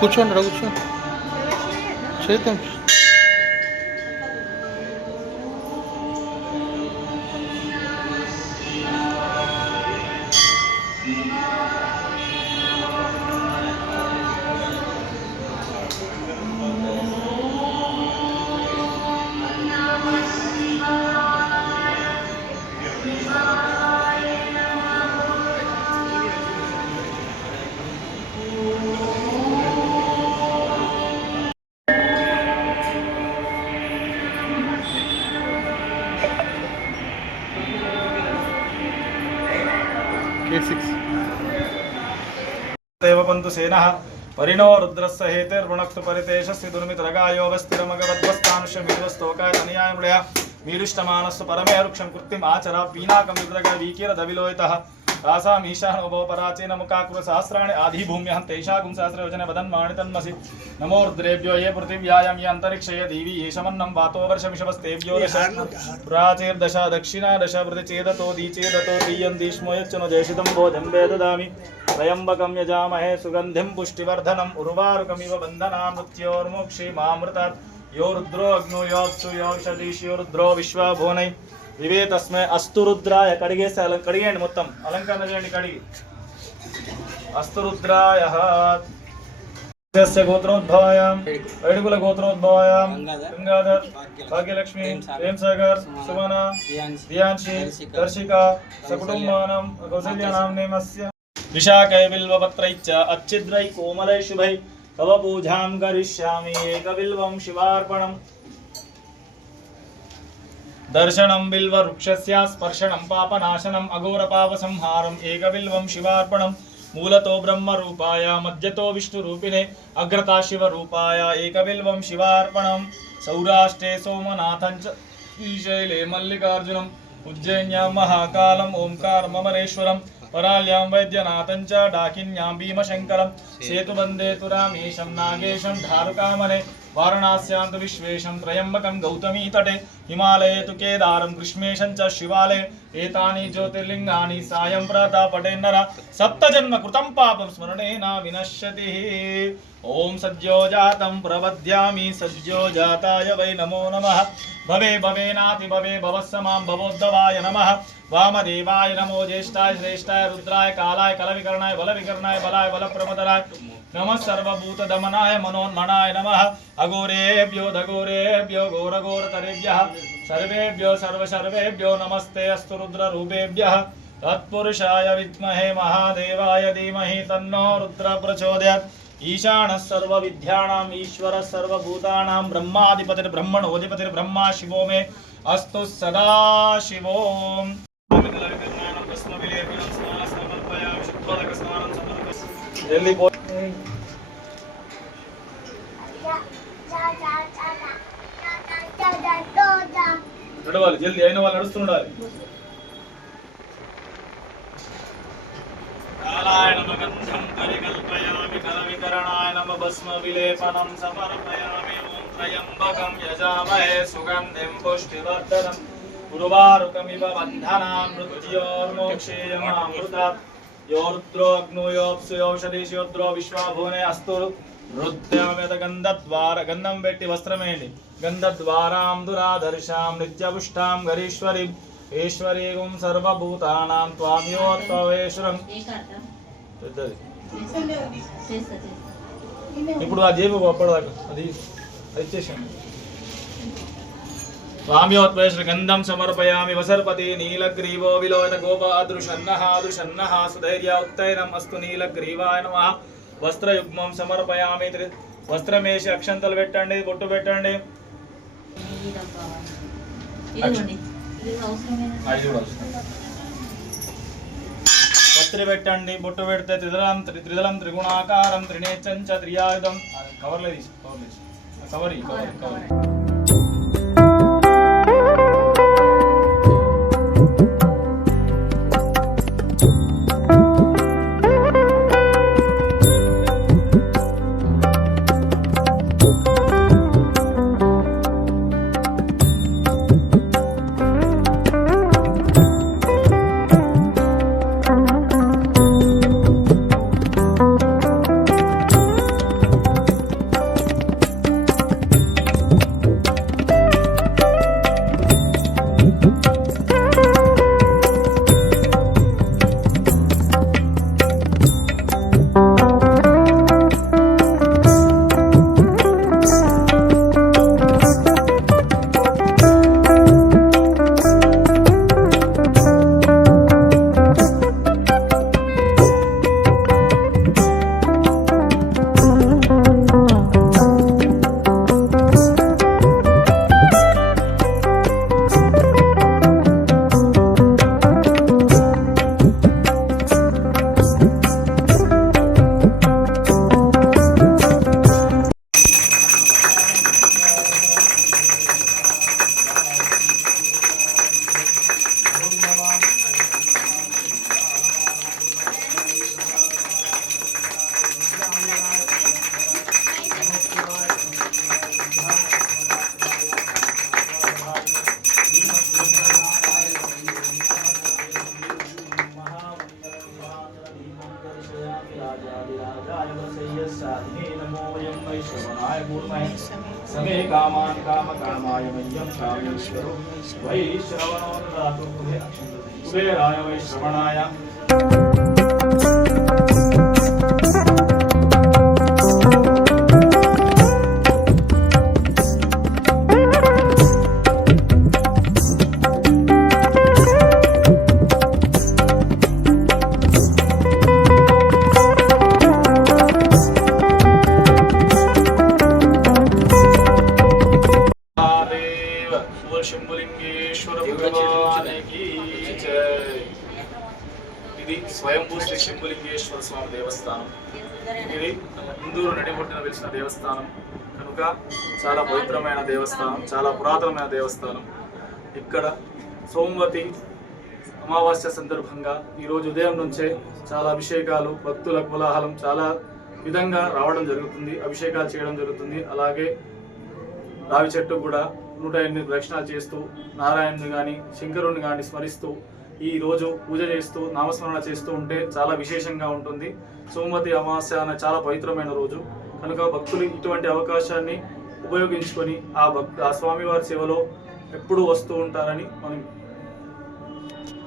కూర్చోండి రా కూర్చోండి చేద్దాం ಏಟ್ ಸಿಕ್ಸ್ ದೇವ ಬಂತು ಸೇನಃ. ಪರಿಣೋ ರುದ್ರಸ್ಸ ಹೇತಿರ್ಗುಣಕ್ತು ಪರಿತೇಶಸ್ತಿ ದುರ್ಮಿತರಗಾಯೋಗ ಸ್ಥಿರಮಗವದ್ವಸ್ತಾನುಷಮೀವ ಸ್ತೋಕಾಯ ತನಿಯಾಯ ಮೃಯ ಮೀರಿಷ್ಟಮಾನಸ್ಸು ಪರಮೇ ರುಕ್ಷಂ ಕೃತ್ಯಂ ಆಚರ ಪೀನಾಕಂ ರುದ್ರಗ ವಿಕೀರ ದವಿಲೋಯಿತಃ. तासाम् ईशानोभव पराचीन मुखाकुर सहस्राणि आधिभूम्यहं तैषाकुं वदन वदन्माणि तन्मसि नमोर्द्रेभ्यो ये पृथिव्यायां ये अन्तरिक्षे ये दिवि येषमन्नं वातो वर्षमिषवस्तेभ्यो दश प्राचीर्दशा दक्षिणा दश प्रति दीचेदतो दीयं दीष्मो यच्चनो जयशितं बोधं वेददामि। ददामि यजामहे सुगन्धिं पुष्टिवर्धनम् उर्वारुकमिव बन्धनामृत्योर्मोक्षिमामृतात् यो रुद्रो अग्नो योत्सु योषधीश यो रुद्रो विश्वा भुवनैः ఇవే తస్మే అస్తు రుద్రాయ కడిగేసి అలం కడిగేయండి మొత్తం అలంకరణ చేయండి కడిగి అస్తు రుద్రాయ గోత్రోద్భవాయాం వైడుకుల గోత్రోద్భవాయాం గంగాధర్ భాగ్యలక్ష్మి ప్రేమ్సాగర్ సుమన దియాంశి దర్శిక సకుటుంబానం కౌసల్యానాం నేమస్య విశాఖై బిల్వపత్రైశ్చ అచ్చిద్రై కోమలై శుభై తవ పూజాం కరిష్యామి ఏకబిల్వం శివార్పణం దర్శనం బిల్వ వృక్షస్య స్పర్శనం పాపనాశనం అఘోర పాప సంహారం ఏకబిల్వం శివార్పణం మూలతో బ్రహ్మ రూపాయ మధ్యతో విష్ణు రూపిణే అగ్రతా శివ రూపాయ ఏకబిల్వం శివార్పణం సౌరాష్ట్రే సోమనాథం శ్రీశైలే మల్లికార్జునం ఉజ్జయిన్యాం మహాకాలం ఓంకార మమరేశ్వరం పరాళ్యాం వైద్యనాథం చ డాకిన్యాం భీమశంకరం సేతుబందే తు రామేశం నాగేశం ధారుకామనే వారణాస్యాంతు విశ్వేశం త్రయంబకం గౌతమీ తటే హిమాలయే తు కేదారం కృష్ణేశం చ శివాలయ ఏతాని జ్యోతిర్లింగాని సాయం ప్రతాపటే నర సప్తజన్మ కృతం పాపం స్మరణేన వినశ్యతి ఓం సద్యో జాతం ప్రవద్యామి సద్యో జాతాయ వై నమో నమః భవే భవేనాతి భవే భవస్సమాం భవోద్దవాయ నమః వామదేవాయ నమో జ్యేష్ఠాయ శ్రేష్ఠాయ రుద్రాయ కాలాయ కలవికరణాయ బలవికరణాయ బలాయ బలప్రమదరాయ నమ नमः सर्वभूतदमनाय मनोन्मनाय नमः। अघोरेभ्यो दघोरेभ्यो घोरघोरतरेभ्यः। सर्वेभ्यो सर्वसर्वेभ्यो नमस्ते अस्तु रुद्ररूपेभ्यः। तत्पुरुषाय विद्महे महादेवाय धीमहि तन्नो रुद्र प्रचोदयात् ईशानः सर्वविद्याणाम्, ईश्वरः सर्वभूतानां ब्रह्माधिपतिर्ब्रह्मणोधिपतिर्ब्रह्मा शिवो मे। अस्तु सदा शिवोम्। శివోం జల్దీ పో నడవాలి జల్దీ అయిన వాళ్ళు నడుస్తుండాలి కాలాయ నమ గంధం పరికల్పయామి కలవికరణాయ నమ భస్మ విలేపనం సమర్పయామి ఓం త్రయంబకం యజామహే సుగంధిం పుష్టివర్ధనం గురువారుకమివ బంధనాం మృత్యోర్మోక్షేయమామృతాత్ యో రుద్రో అగ్నో యోప్సు యోషధీశ్ యోద్రో విశ్వాభువనే అస్తు రుద్రమేత గంధద్వార గంధం పెట్టి వస్త్రమేయండి గంధద్వారాం దురాదర్శాం నిత్యపుష్టాం గరీశ్వరీం ఈశ్వరీగుం సర్వభూతానాం త్వామ్యోత్పవేశ్వరం పెద్దది ఇప్పుడు ఆ జేబు అప్పటిదాకా అది అది ఇచ్చేసాను స్వామ్యోత్వేశ్వర గంధం సమర్పయామి వసర్పతి నీలగ్రీవో విలోయత గోపాదృశన్నః దృశన్నః సుధైర్య ఉత్తైనం అస్తు నీలగ్రీవాయ నమః వస్త్రయుగ్మం సమర్పయామి త్రి- వస్త్రమేసి అక్షంతలు పెట్టండి బొట్టు పెట్టండి. పత్రి పెట్టండి బొట్టు పెడితే త్రిదలం త్రి- త్రిదలం త్రిగుణాకారం త్రినేచంచ త్రియాయుధం. కవర్లే తీసి కవర్లే తీసి. కవర్ కవర్ कामकामाय मह्यं कामेश्वरो वै श्रवणो ददातु कुबेराय वै श्रवणाय। స్వామికి ఇది స్వయంభూ శ్రీ శంభులింగేశ్వర స్వామి దేవస్థానం. ఇది ఇందూరు నడిబొడ్డున వెలిసిన దేవస్థానం. కనుక చాలా పవిత్రమైన దేవస్థానం చాలా పురాతనమైన దేవస్థానం. ఇక్కడ సోమవతి అమావాస్య సందర్భంగా ఈరోజు ఉదయం నుంచే చాలా అభిషేకాలు భక్తుల కోలాహలం చాలా విధంగా రావడం జరుగుతుంది. అభిషేకాలు చేయడం జరుగుతుంది. అలాగే రావి చెట్టు కూడా నూట ఎనిమిది ప్రదక్షిణాలు చేస్తూ నారాయణుని కానీ శంకరుని కానీ స్మరిస్తూ ఈ రోజు పూజ చేస్తూ నామస్మరణ చేస్తూ ఉంటే చాలా విశేషంగా ఉంటుంది. సోమవతి అమావాస్య అనే చాలా పవిత్రమైన రోజు. కనుక భక్తులు ఇటువంటి అవకాశాన్ని ఉపయోగించుకొని ఆ భక్ ఆ స్వామివారి సేవలో ఎప్పుడూ వస్తూ ఉంటారని మనం